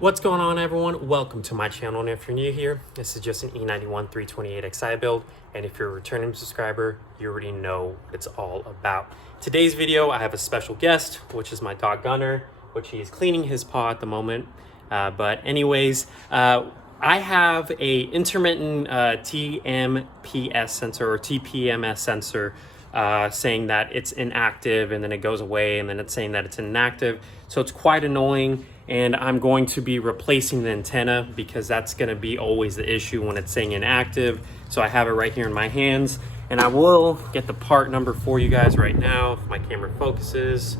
What's going on, everyone? Welcome to my channel, and if you're new here, this is just an E91 328xi build, and if you're a returning subscriber, you already know what it's all about. Today's video, I have a special guest, which is my dog Gunner, which he is cleaning his paw at the moment. But anyways, I have a intermittent TMPS sensor or TPMS sensor saying that it's inactive, and then it goes away, and then it's saying that it's inactive. So it's quite annoying, and I'm going to be replacing the antenna because that's going to be always the issue when it's saying inactive. So I have it right here in my hands, and I will get the part number for you guys right now if my camera focuses.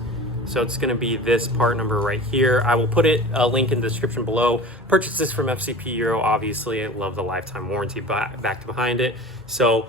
So it's going to be this part number right here. I will put a link in the description below. Purchase this from FCP Euro, obviously. I love the lifetime warranty backed behind it. So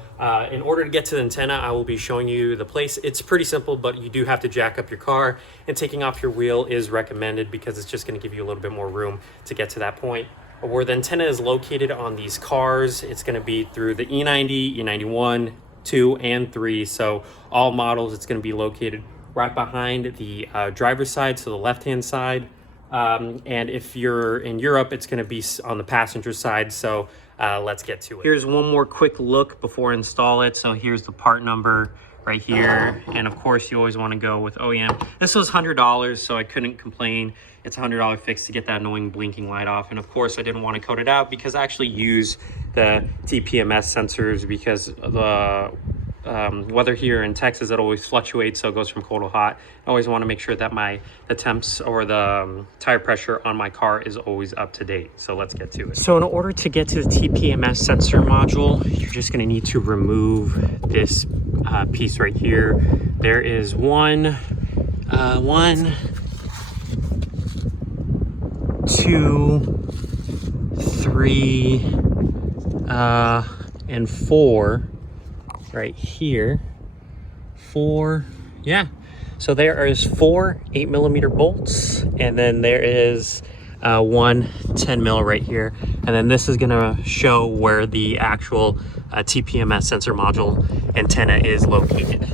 in order to get to the antenna, I will be showing you the place. It's pretty simple, but you do have to jack up your car, and taking off your wheel is recommended because it's just going to give you a little bit more room to get to that point. Where the antenna is located on these cars, it's going to be through the E90, E91, 2, and 3. So all models, it's going to be located right behind the driver's side, so the left-hand side. And if you're in Europe, it's gonna be on the passenger side. So let's get to it. Here's one more quick look before I install it. So here's the part number right here. And of course, you always wanna go with OEM. This was $100, so I couldn't complain. It's a $100 fix to get that annoying blinking light off. And of course, I didn't wanna coat it out because I actually use the TPMS sensors because the weather here in Texas, it always fluctuates, so it goes from cold to hot. I always want to make sure that the temps or the tire pressure on my car is always up to date. So let's get to it. So in order to get to the TPMS sensor module, you're just going to need to remove this piece right here. There is one, two, three, and four. Right here, 4, yeah. So there is 4 8mm bolts, and then there is one 10 mil right here. And then this is gonna show where the actual TPMS sensor module antenna is located.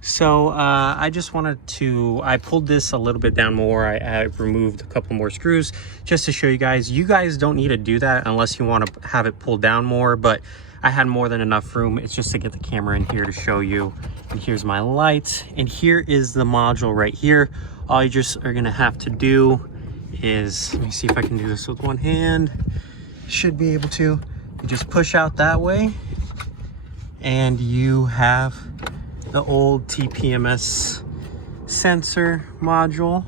So I just wanted to, I pulled this a little bit down more. I removed a couple more screws just to show you guys. You guys don't need to do that unless you want to have it pulled down more, but I had more than enough room. It's just to get the camera in here to show you. And here's my light, and here is the module right here. All you just are gonna have to do is, let me see if I can do this with one hand. Should be able to. You just push out that way, and you have the old TPMS sensor module.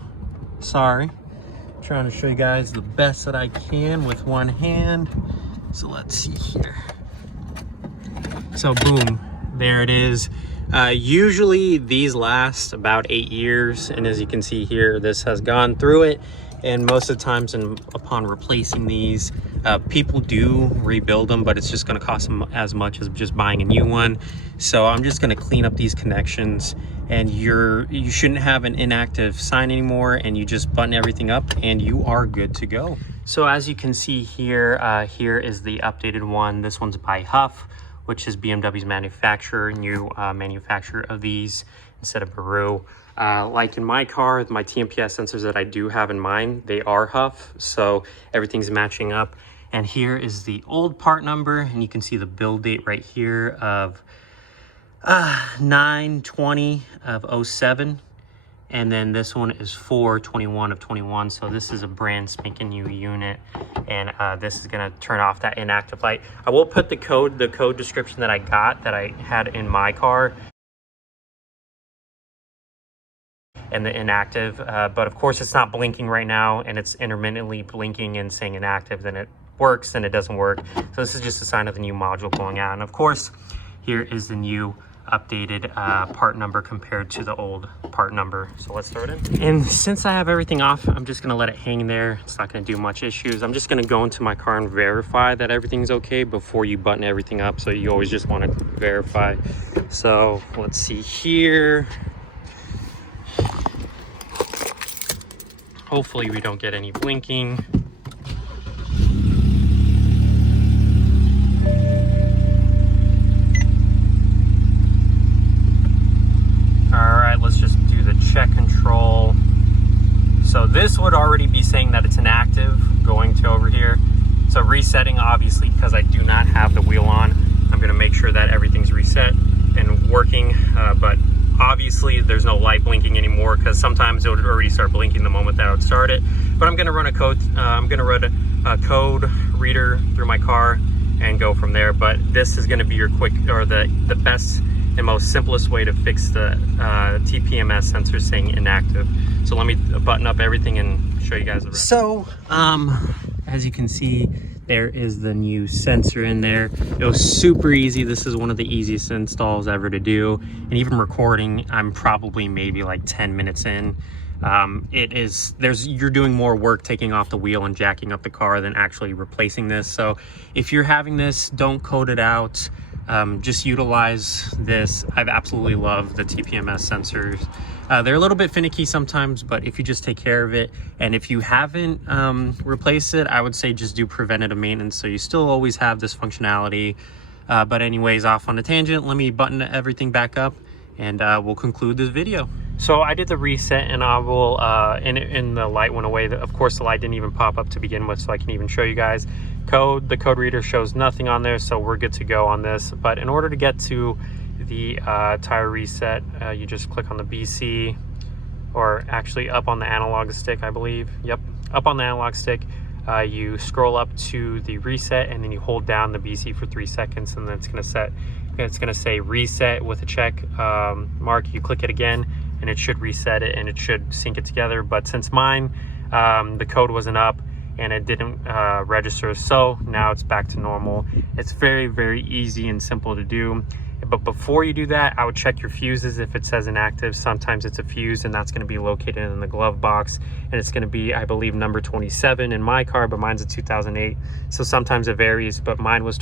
Sorry, I'm trying to show you guys the best that I can with one hand. So let's see here. So boom, there it is. Usually these last about 8 years, and as you can see here, this has gone through it. And most of the times upon replacing these, people do rebuild them, but it's just going to cost them as much as just buying a new one. So I'm just going to clean up these connections, and you shouldn't have an inactive sign anymore, and you just button everything up and you are good to go. So as you can see here, here is the updated one. This one's by Huff, which is BMW's manufacturer, new manufacturer of these instead of Baru. Like in my car, my TMPS sensors that I do have in mine, they are Huff, so everything's matching up. And here is the old part number, and you can see the build date right here of 9/20 of 07. And then this one is 4/21 of 21. So this is a brand spanking new unit, and this is gonna turn off that inactive light. I will put the code description that I had in my car, and the inactive, but of course it's not blinking right now, and it's intermittently blinking and saying inactive. Then it works, then it doesn't work. So this is just a sign of the new module going out. And of course, here is the new updated part number compared to the old part number. So let's throw it in. And since I have everything off, I'm just gonna let it hang there. It's not gonna do much issues. I'm just gonna go into my car and verify that everything's okay before you button everything up. So you always just wanna verify. So let's see here. Hopefully we don't get any blinking. check control. So this would already be saying that it's inactive. resetting, obviously, because I do not have the wheel on. I'm going to make sure that everything's reset and working, but obviously there's no light blinking anymore, because sometimes it would already start blinking the moment that I would start it. But I'm going to run a code. I'm going to run a code reader through my car and go from there. But this is going to be your quick, or the best and most simplest way to fix the TPMS sensor saying inactive. So let me button up everything and show you guys the rest. So as you can see, there is the new sensor in there. It was super easy. This is one of the easiest installs ever to do, and even recording, I'm probably maybe like 10 minutes in. You're doing more work taking off the wheel and jacking up the car than actually replacing this. So if you're having this, don't code it out. Just utilize this. I've absolutely loved the TPMS sensors. They're a little bit finicky sometimes, but if you just take care of it, and if you haven't replaced it, I would say just do preventative maintenance, so you still always have this functionality. But anyways, off on a tangent, let me button everything back up, and we'll conclude this video. So I did the reset, and I will, and the light went away. Of course, the light didn't even pop up to begin with, so I can even show you guys. The code reader shows nothing on there, so we're good to go on this. But in order to get to the tire reset, you just click on the BC, or actually up on the analog stick, I believe. Yep, up on the analog stick. You scroll up to the reset, and then you hold down the BC for 3 seconds, and then it's gonna say reset with a check mark. You click it again, and it should reset it, and it should sync it together. But since mine, the code wasn't up and it didn't register, so now it's back to normal. It's very, very easy and simple to do. But before you do that, I would check your fuses. If it says inactive, sometimes it's a fuse, and that's going to be located in the glove box, and it's going to be, I believe, number 27 in my car, but mine's a 2008, so sometimes it varies. But mine was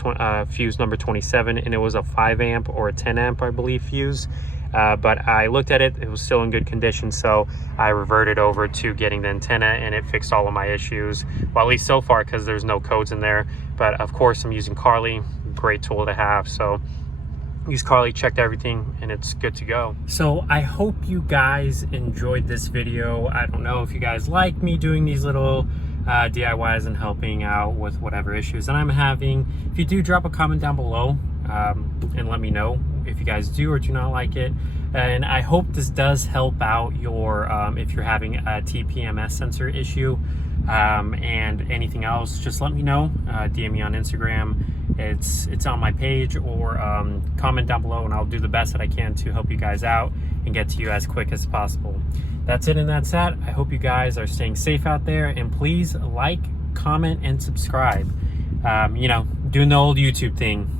fuse number 27, and it was a 5 amp or a 10 amp, I believe, fuse. But I looked at it, it was still in good condition, so I reverted over to getting the antenna, and it fixed all of my issues, well, at least so far, because there's no codes in there. But of course, I'm using Carly, great tool to have. So use Carly, checked everything, and it's good to go. So I hope you guys enjoyed this video. I don't know if you guys like me doing these little DIYs and helping out with whatever issues that I'm having. If you do, drop a comment down below and let me know if you guys do or do not like it. And I hope this does help out your if you're having a TPMS sensor issue, and anything else, just let me know. DM me on Instagram. It's on my page, or comment down below, and I'll do the best that I can to help you guys out and get to you as quick as possible. That's it, and that's that. I hope you guys are staying safe out there, and please like, comment, and subscribe. You know, doing the old YouTube thing.